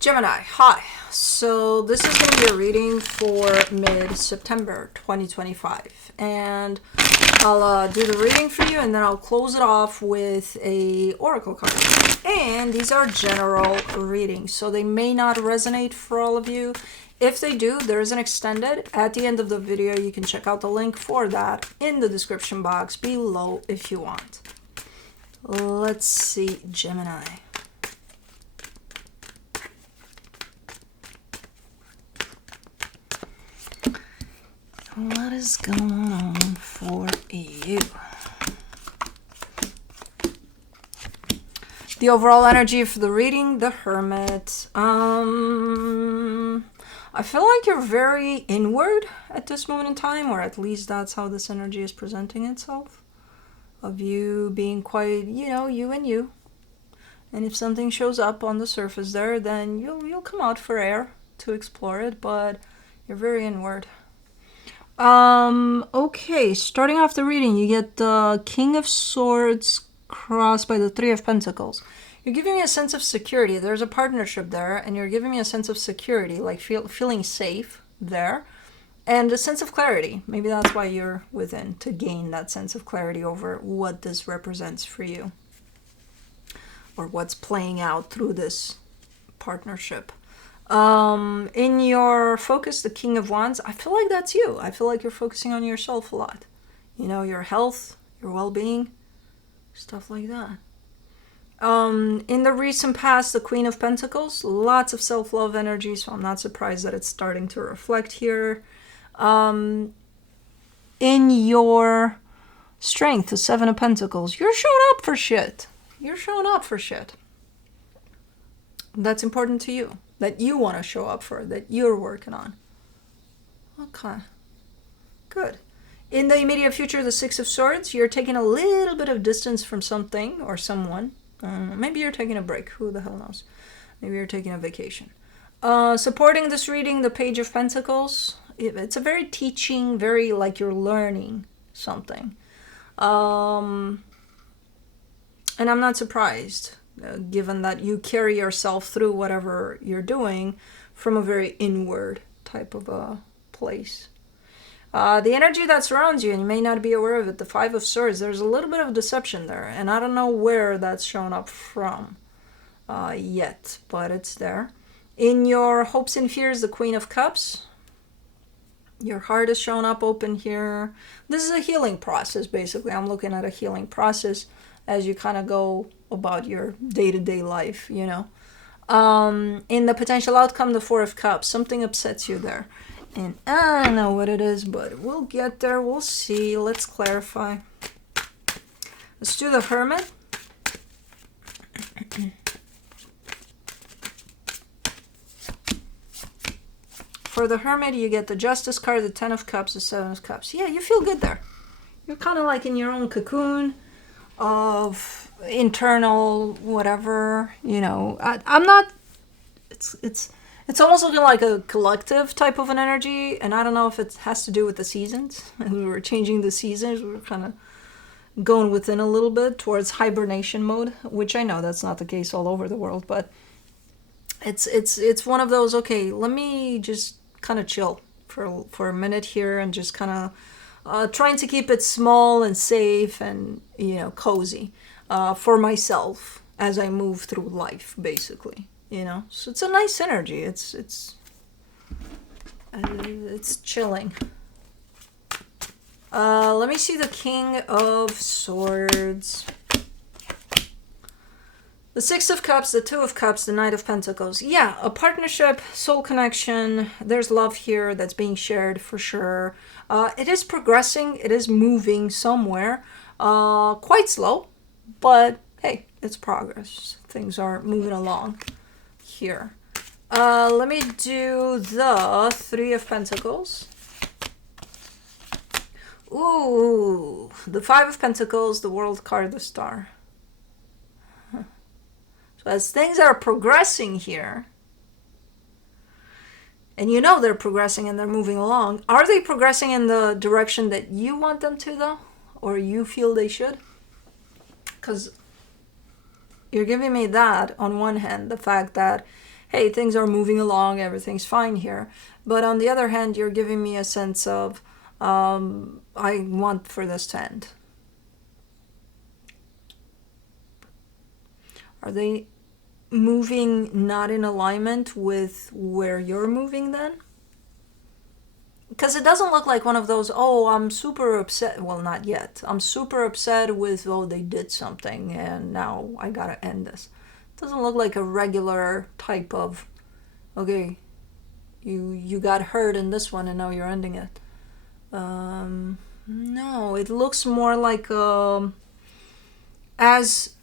Gemini, hi. So this is going to be a reading for mid-September 2025. And I'll do the reading for you, and then I'll close it off with a oracle card. And these are general readings, so they may not resonate for all of you. If they do, there is an extended. At the end of the video, you can check out the link for that in the description box below if you want. Let's see, Gemini. What is going on for you? The overall energy for the reading, the Hermit. I feel like you're very inward at this moment in time, or at least that's how this energy is presenting itself. Of you being quite, you and you. And if something shows up on the surface there, then you'll come out for air to explore it, but you're very inward. Okay, starting off the reading, you get the King of Swords crossed by the Three of Pentacles. You're giving me a sense of security. There's a partnership there, and you're giving me a sense of security, like feeling safe there, and a sense of clarity. Maybe that's why you're within, to gain that sense of clarity over what this represents for you, or what's playing out through this partnership. In your focus, the King of Wands, I feel like that's you. I feel like you're focusing on yourself a lot. Your health, your well-being, stuff like that. In the recent past, the Queen of Pentacles, lots of self-love energy, so I'm not surprised that it's starting to reflect here. In your strength, the Seven of Pentacles, you're showing up for shit. You're showing up for shit. That's important to you. That you want to show up for, that you're working on. Okay. Good. In the immediate future, the Six of Swords, you're taking a little bit of distance from something or someone. Maybe you're taking a break. Who the hell knows? Maybe you're taking a vacation. Supporting this reading, the Page of Pentacles. It's a very teaching, very like you're learning something. And I'm not surprised. Given that you carry yourself through whatever you're doing from a very inward type of a place. The energy that surrounds you, and you may not be aware of it, the Five of Swords, there's a little bit of deception there, and I don't know where that's shown up from yet, but it's there. In your hopes and fears, the Queen of Cups, your heart is shown up open here. This is a healing process, basically. I'm looking at a healing process as you kind of go about your day-to-day life, In the potential outcome, the Four of Cups, something upsets you there. And I don't know what it is, but we'll get there. We'll see. Let's clarify. Let's do the Hermit. For the Hermit, you get the Justice card, the Ten of Cups, the Seven of Cups. Yeah, you feel good there. You're kind of like in your own cocoon of internal whatever, I'm not, it's almost looking like a collective type of an energy, and I don't know if it has to do with the seasons. As we were changing the seasons, we were kind of going within a little bit towards hibernation mode, which I know that's not the case all over the world, but it's one of those, okay, let me just kind of chill for a minute here and just kind of trying to keep it small and safe and, cozy for myself as I move through life, basically, So it's a nice energy. It's chilling. Let me see the King of Swords. The Six of Cups, the Two of Cups, the Knight of Pentacles. Yeah, a partnership, soul connection. There's love here that's being shared for sure. It is progressing. It is moving somewhere. Quite slow, but hey, it's progress. Things are moving along here. Let me do the Three of Pentacles. Ooh, the Five of Pentacles, the World card, the Star. So as things are progressing here, and they're progressing and they're moving along, are they progressing in the direction that you want them to, though? Or you feel they should? Because you're giving me that, on one hand, the fact that, hey, things are moving along, everything's fine here. But on the other hand, you're giving me a sense of, I want for this to end. Are they moving not in alignment with where you're moving then? Because it doesn't look like one of those, oh, I'm super upset. Well, not yet. I'm super upset with, oh, they did something and now I gotta end this. It doesn't look like a regular type of, okay, you got hurt in this one and now you're ending it. No, it looks more like as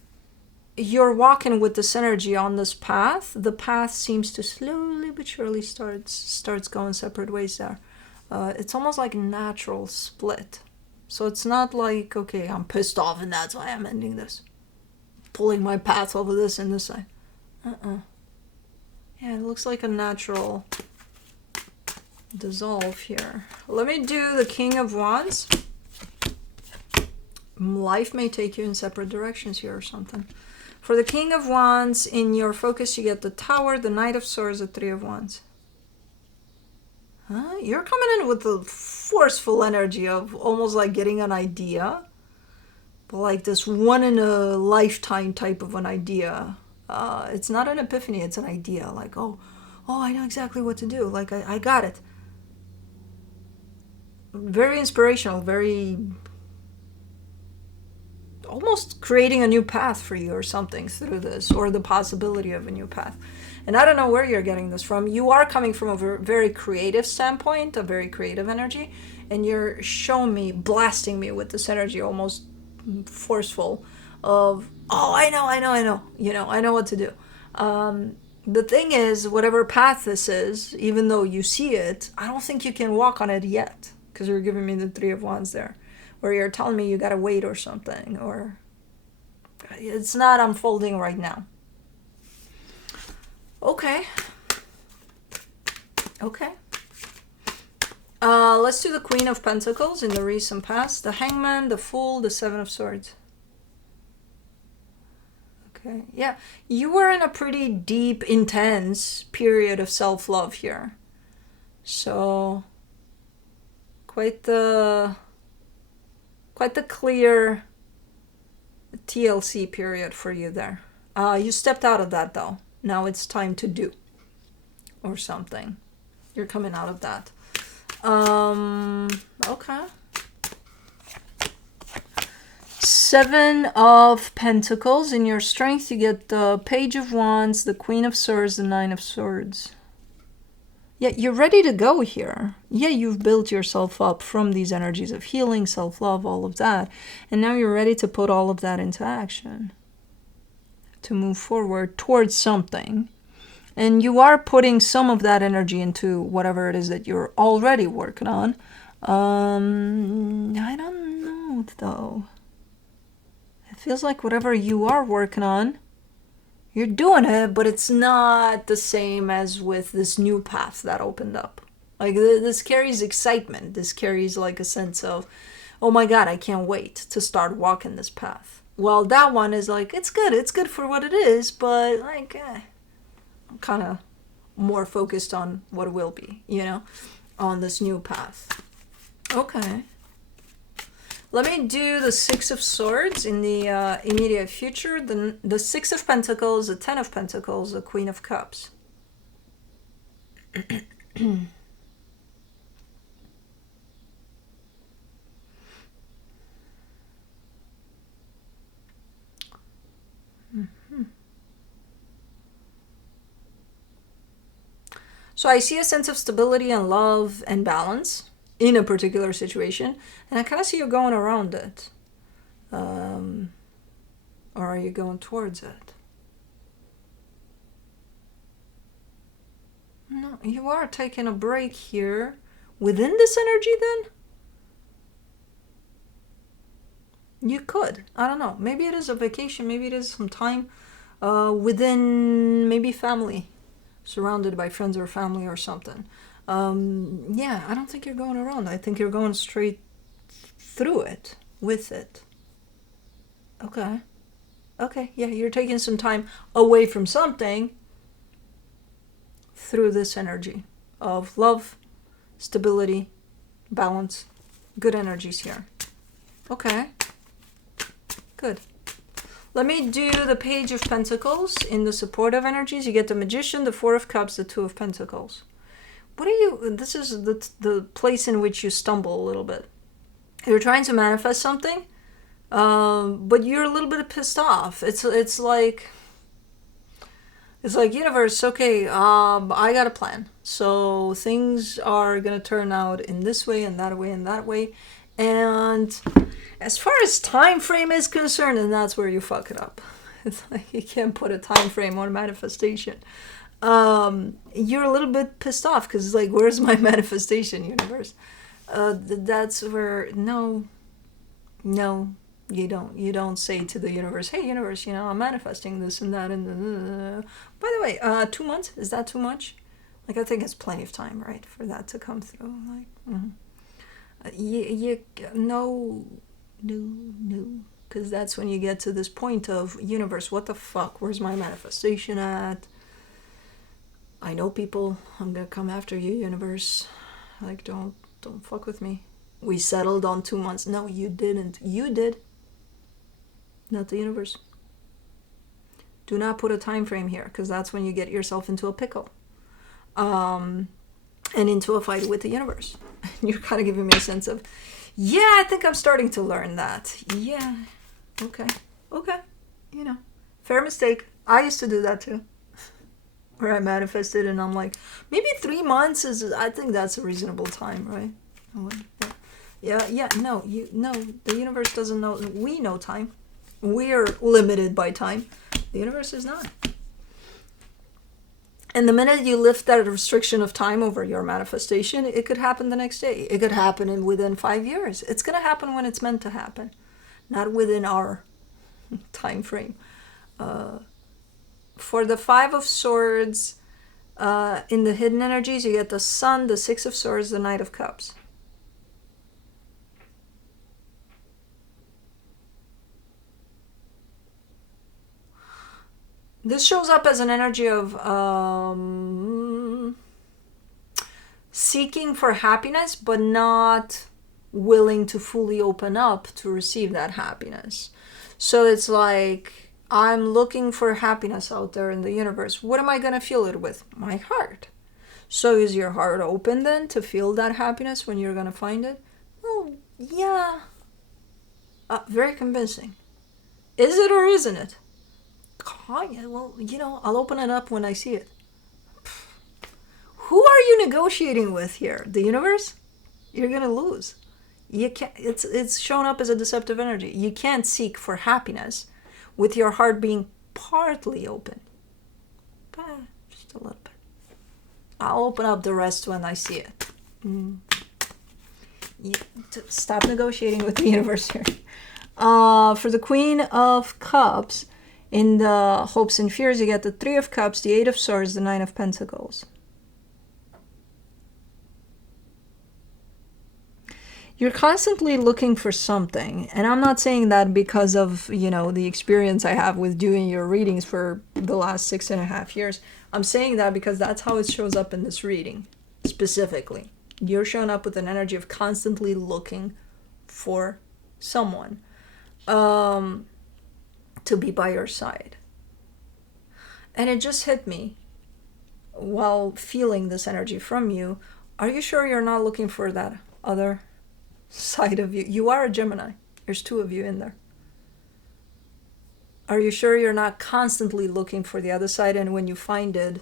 you're walking with this energy on this path, the path seems to slowly but surely starts going separate ways there. It's almost like a natural split. So it's not like, okay, I'm pissed off and that's why I'm ending this. Pulling my path over this and this side. Yeah, it looks like a natural dissolve here. Let me do the King of Wands. Life may take you in separate directions here or something. For the King of Wands, in your focus, you get the Tower, the Knight of Swords, the Three of Wands. You're coming in with the forceful energy of almost like getting an idea, but like this one in a lifetime type of an idea. It's not an epiphany, it's an idea. Like, oh, I know exactly what to do. Like, I got it. Very inspirational, very almost creating a new path for you or something through this, or the possibility of a new path. And I don't know where you're getting this from. You are coming from a very creative standpoint, a very creative energy, and you're showing me, blasting me with this energy, almost forceful of, oh, I know, you know, I know what to do. The thing is, whatever path this is, even though you see it, I don't think you can walk on it yet, because you're giving me the Three of Wands there, where you're telling me you gotta wait or something, or it's not unfolding right now. Okay. Let's do the Queen of Pentacles in the recent past. The Hangman, the Fool, the Seven of Swords. Okay, yeah. You were in a pretty deep, intense period of self-love here. So, quite the clear TLC period for you there. You stepped out of that though. Now it's time to do or something. You're coming out of that. Okay. Seven of Pentacles. In your strength, you get the Page of Wands, the Queen of Swords, the Nine of Swords. Yeah, you're ready to go here. Yeah, you've built yourself up from these energies of healing, self-love, all of that. And now you're ready to put all of that into action. To move forward towards something. And you are putting some of that energy into whatever it is that you're already working on. I don't know though. It feels like whatever you are working on, you're doing it, but it's not the same as with this new path that opened up. Like, this carries excitement. This carries like a sense of, oh my God, I can't wait to start walking this path. Well, that one is like, it's good for what it is, but like, I'm kind of more focused on what will be, you know, on this new path. Okay. Let me do the Six of Swords in the immediate future. The Six of Pentacles, the Ten of Pentacles, the Queen of Cups. So I see a sense of stability and love and balance in a particular situation, and I kind of see you going around it. Or are you going towards it? No, you are taking a break here within this energy then? You could. I don't know. Maybe it is a vacation. Maybe it is some time within maybe family. Surrounded by friends or family or something. Yeah, I don't think you're going around. I think you're going straight through it, with it. Okay, yeah, you're taking some time away from something through this energy of love, stability, balance, good energies here. Okay, good. Let me do the Page of Pentacles in the supportive energies. You get the Magician, the Four of Cups, the Two of Pentacles. What are you, this is the place in which you stumble a little bit. You're trying to manifest something, but you're a little bit pissed off. It's like universe, okay, I got a plan. So things are going to turn out in this way and that way and that way. And as far as time frame is concerned, and that's where you fuck it up. It's like you can't put a time frame on manifestation. You're a little bit pissed off because it's like, where's my manifestation, universe? That's where no, you don't say to the universe, hey universe, you know, I'm manifesting this and that and by the way, 2 months, is that too much? Like, I think it's plenty of time, right, for that to come through. Like, no, because that's when you get to this point of, universe, what the fuck, where's my manifestation at? I know people, I'm gonna come after you, universe. Like, don't fuck with me. We settled on 2 months. No, you didn't. You did. Not the universe. Do not put a time frame here, because that's when you get yourself into a pickle. And into a fight with the universe. You're kind of giving me a sense of, yeah, I think I'm starting to learn that. Yeah. Okay. You know, fair mistake. I used to do that too. Where I manifested and I'm like, maybe 3 months is, I think that's a reasonable time, right? No, the universe doesn't know. We know time. We're limited by time. The universe is not. And the minute you lift that restriction of time over your manifestation, it could happen the next day. It could happen within 5 years. It's going to happen when it's meant to happen, not within our time frame. For the Five of Swords, in the hidden energies, you get the Sun, the Six of Swords, the Knight of Cups. This shows up as an energy of seeking for happiness, but not willing to fully open up to receive that happiness. So it's like, I'm looking for happiness out there in the universe. What am I going to fuel it with? My heart. So is your heart open then to feel that happiness when you're going to find it? Oh, yeah. Very convincing. Is it or isn't it? Well, you know, I'll open it up when I see it. Who are you negotiating with here? The universe? You're going to lose. You can't, it's shown up as a deceptive energy. You can't seek for happiness with your heart being partly open. Just a little bit. I'll open up the rest when I see it. Stop negotiating with the universe here. For the Queen of Cups, in the Hopes and Fears, you get the Three of Cups, the Eight of Swords, the Nine of Pentacles. You're constantly looking for something, and I'm not saying that because of, you know, the experience I have with doing your readings for the last 6.5 years. I'm saying that because that's how it shows up in this reading, specifically. You're showing up with an energy of constantly looking for someone to be by your side. And it just hit me while feeling this energy from you. Are you sure you're not looking for that other side of you? You are a Gemini. There's 2 of you in there. Are you sure you're not constantly looking for the other side, and when you find it,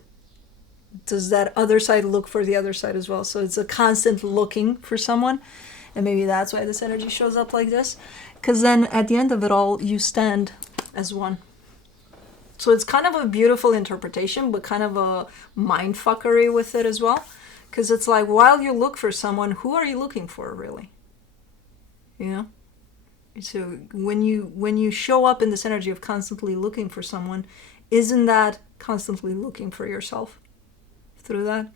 does that other side look for the other side as well? So it's a constant looking for someone, and maybe that's why this energy shows up like this, because then at the end of it all, you stand as one. So it's kind of a beautiful interpretation, but kind of a mind fuckery with it as well, because it's like, while you look for someone, who are you looking for, really? You know? So when you show up in this energy of constantly looking for someone, isn't that constantly looking for yourself through that?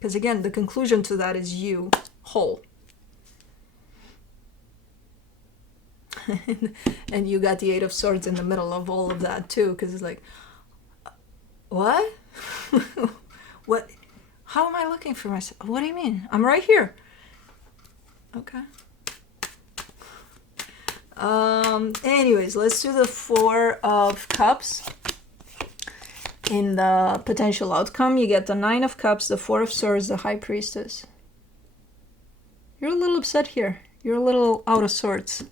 Because again, the conclusion to that is you whole. And you got the Eight of Swords in the middle of all of that too, because it's like, what? What? How am I looking for myself? What do you mean? I'm right here. Okay. Anyways, let's do the Four of Cups. In the potential outcome, you get the Nine of Cups, the Four of Swords, the High Priestess. You're a little upset here. You're a little out of sorts.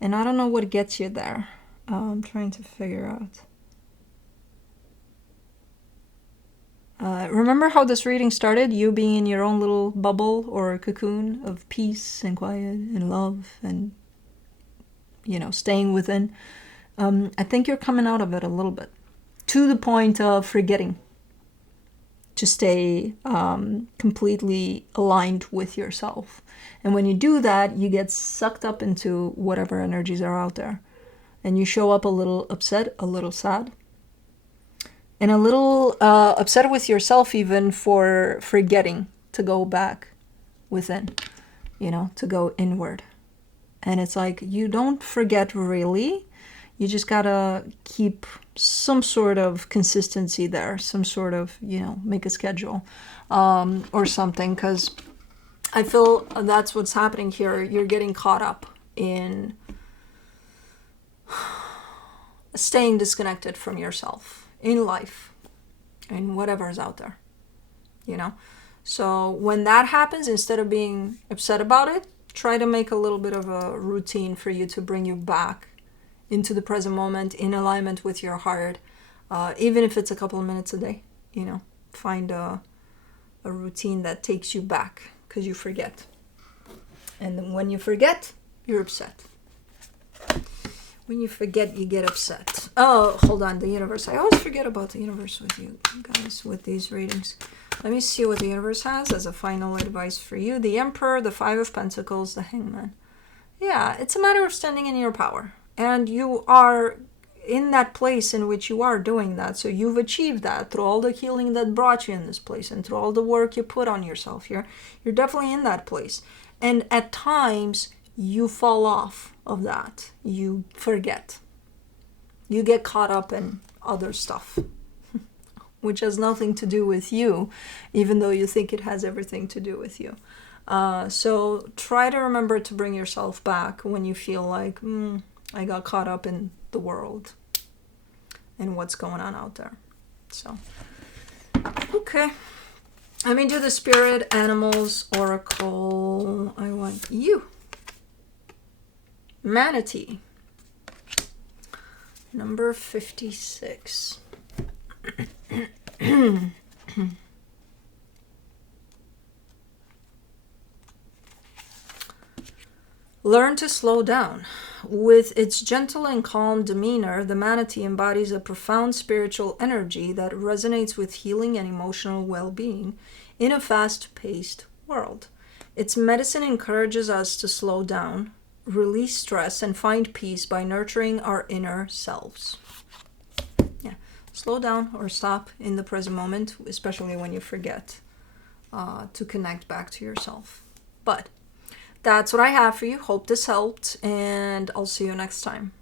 And I don't know what gets you there. I'm trying to figure out. Remember how this reading started? You being in your own little bubble or cocoon of peace and quiet and love and, staying within. I think you're coming out of it a little bit. To the point of forgetting to stay completely aligned with yourself. And when you do that, you get sucked up into whatever energies are out there. And you show up a little upset, a little sad, and a little upset with yourself even for forgetting to go back within, to go inward. And it's like, you don't forget really. You just gotta keep some sort of consistency there, some sort of, make a schedule or something, because I feel that's what's happening here. You're getting caught up in staying disconnected from yourself in life and whatever's out there, So when that happens, instead of being upset about it, try to make a little bit of a routine for you to bring you back into the present moment, in alignment with your heart, even if it's a couple of minutes a day. Find a routine that takes you back, because you forget. And then when you forget, you're upset. When you forget, you get upset. Oh, hold on, the universe. I always forget about the universe with you guys with these readings. Let me see what the universe has as a final advice for you. The Emperor, the Five of Pentacles, the Hangman. Yeah, it's a matter of standing in your power. And you are in that place in which you are doing that. So you've achieved that through all the healing that brought you in this place and through all the work you put on yourself. You're definitely in that place. And at times, you fall off of that. You forget. You get caught up in other stuff, which has nothing to do with you, even though you think it has everything to do with you. So try to remember to bring yourself back when you feel like, I got caught up in the world and what's going on out there. So, okay. Let me do the Spirit Animals Oracle. I want you. Manatee. Number 56. Learn to slow down. With its gentle and calm demeanor, the manatee embodies a profound spiritual energy that resonates with healing and emotional well-being in a fast-paced world. Its medicine encourages us to slow down, release stress, and find peace by nurturing our inner selves. Yeah, slow down or stop in the present moment, especially when you forget to connect back to yourself. But that's what I have for you. Hope this helped, and I'll see you next time.